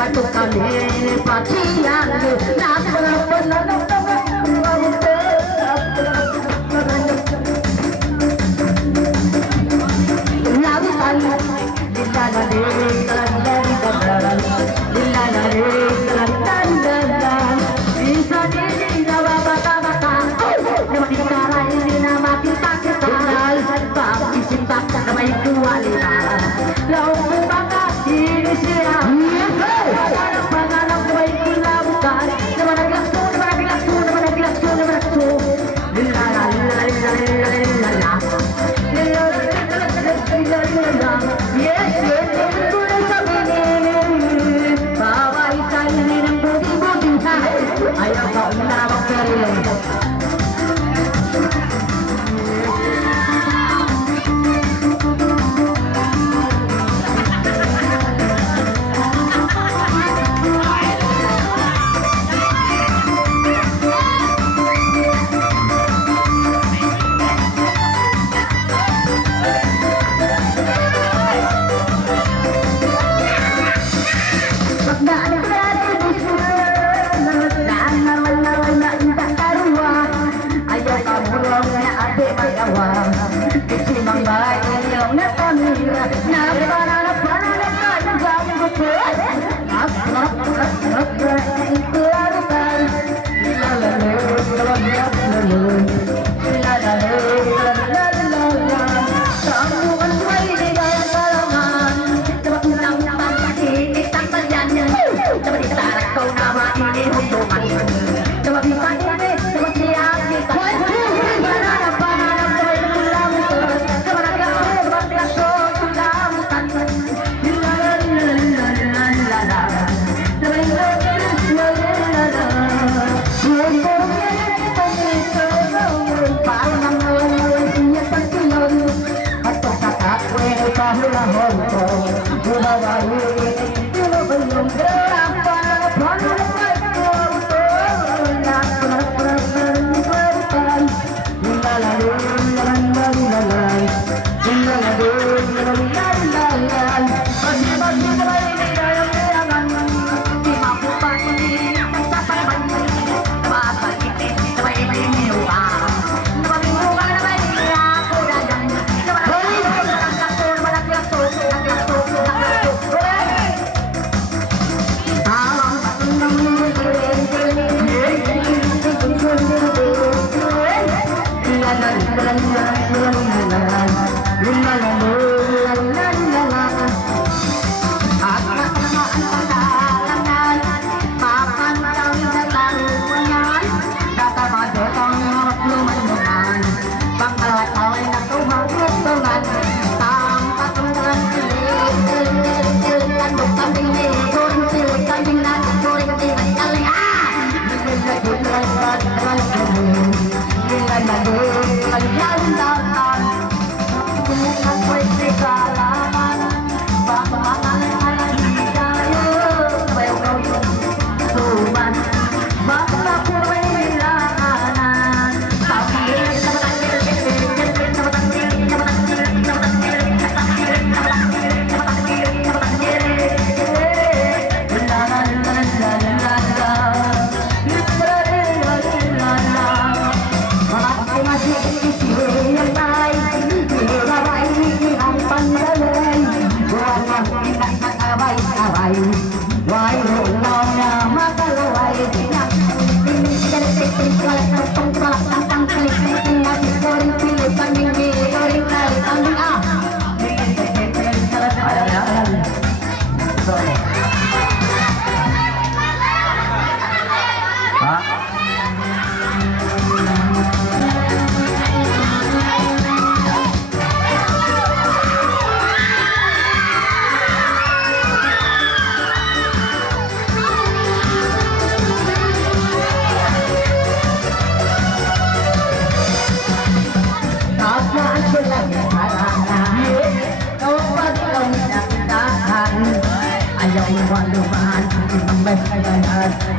Batu kali pacian Ini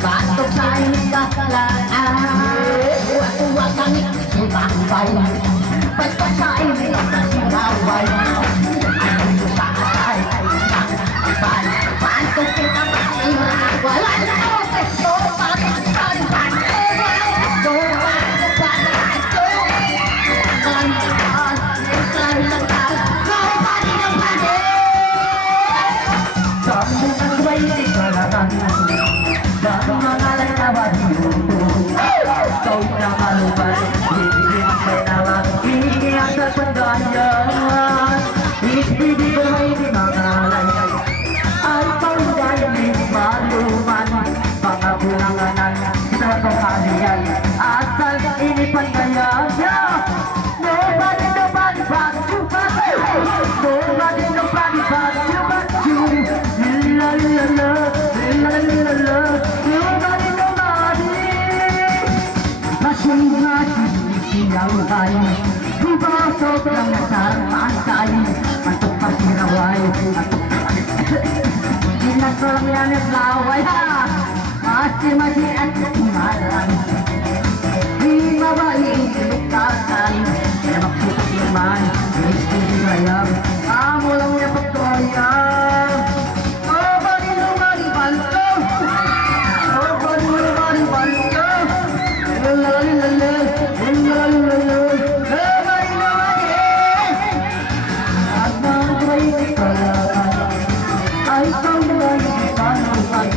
Batok sa inikalaan Uwag kami ibambay Pagkat sa inikasinaway Anong sa atay Batok kita masinaway Wala na ako Ito bakit kalipan Asal ini pagkayanya Nobody but you Nobody but you La la la la la la Nobody Masing-masing silang tayo Dibasok lang nasaraan tayo Mantok pasiraway Ginasal yan at laway ha Masing-masing at kasimalan Di mabaling iliktasan Kaya magsitak naman Gusto din ayam Amo lang niya pagkayam Oh, bali banto Oh, bali banto may kalaman ay ikaw na yung kanuman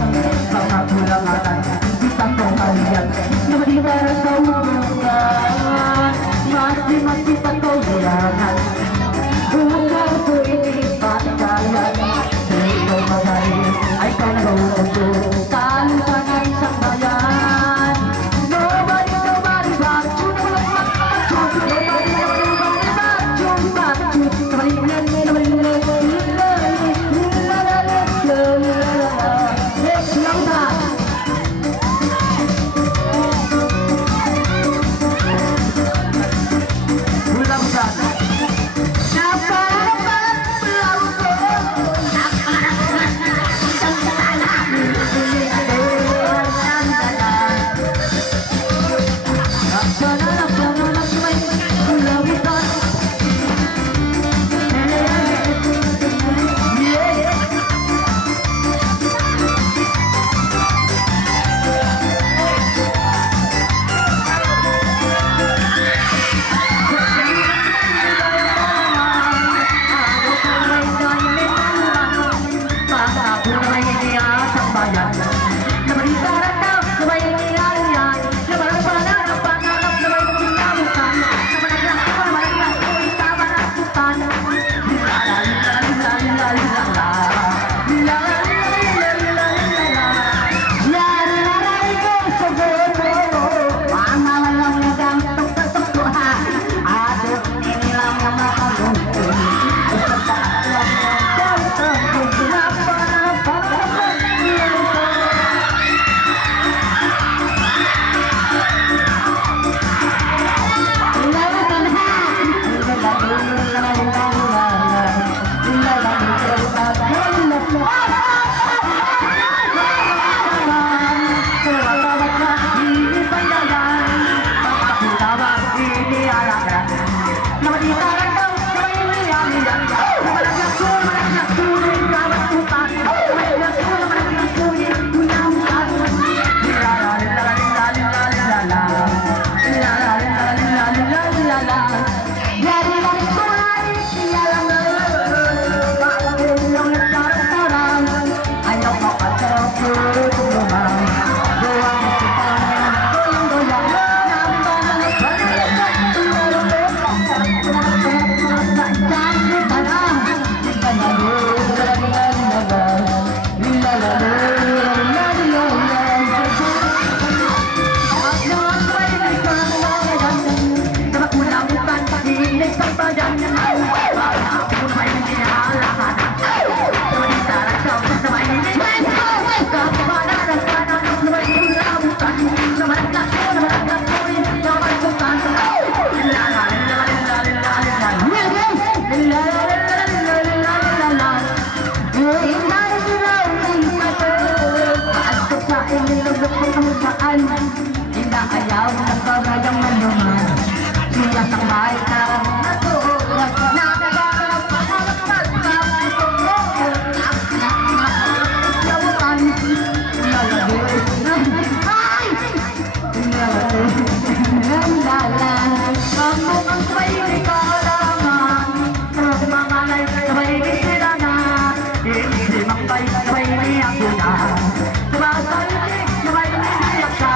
mga kulangan di sa kamayan na matibara sa umungan mati sa kulangan buka ko inipatayan sa ikaw magaling ay ikaw na gawin talo sa na isang bayan nobody back Inaayaw ng karayang manuman Siya sa bahay ka natulog Nakagarap pa nalagpag pa Yawakan Lalagay Ay! Lalala Ang mukhang may kalangan Ang mga lay sabay sila na Hindi makbay sabay niyak na Sabay sabay niyak siya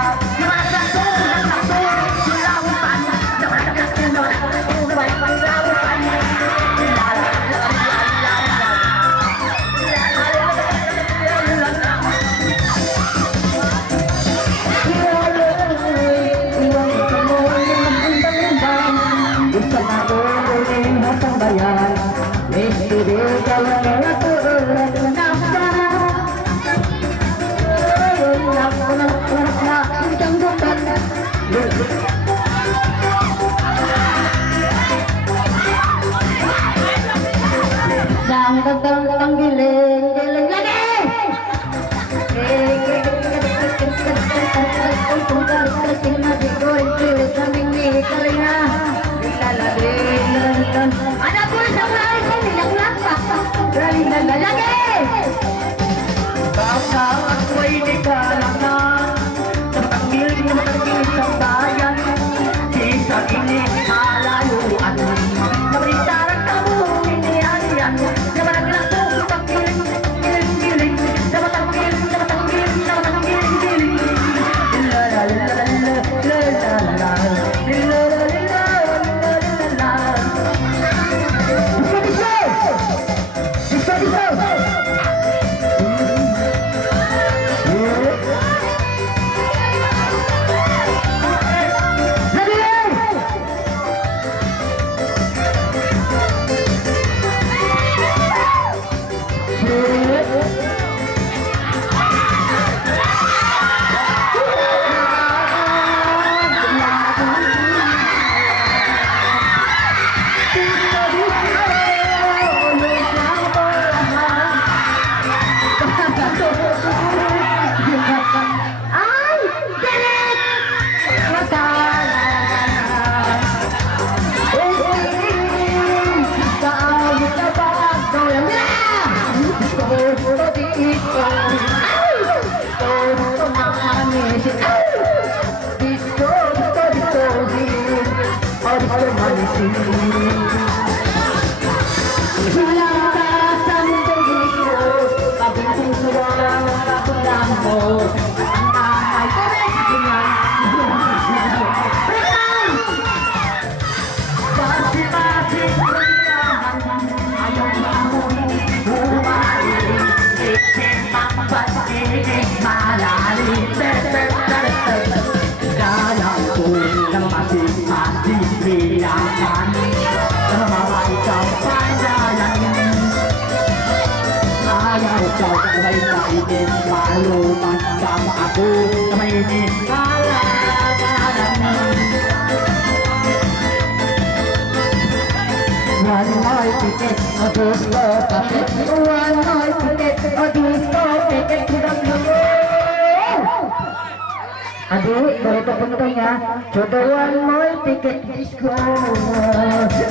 Dang giling lagi. Ada pun sampai sini yang lapar. Lagi. Bangsa aku ini kalangan terpanggil isang bayan. Sisa ini malayuan. Naberitaran kamu ini harian. Silang ka sa mundong ito, pabintong suwang kakulang mo. Ang kamay ko rin ganyan. Basi-basi kailangan, ayaw mamuhin, bumahin. Ikipagpasinig malalim. Kaya ko na masing-masing bilangan na mga ikaw pandalan. Ayaw ko na may kainin, maluman kama ako na may nilalaganan. One more ticket, a gusto kapit. One more ticket, a gusto ticket to the blue. Adik, berita pentingnya. Jodoh one more ticket disco. Adik,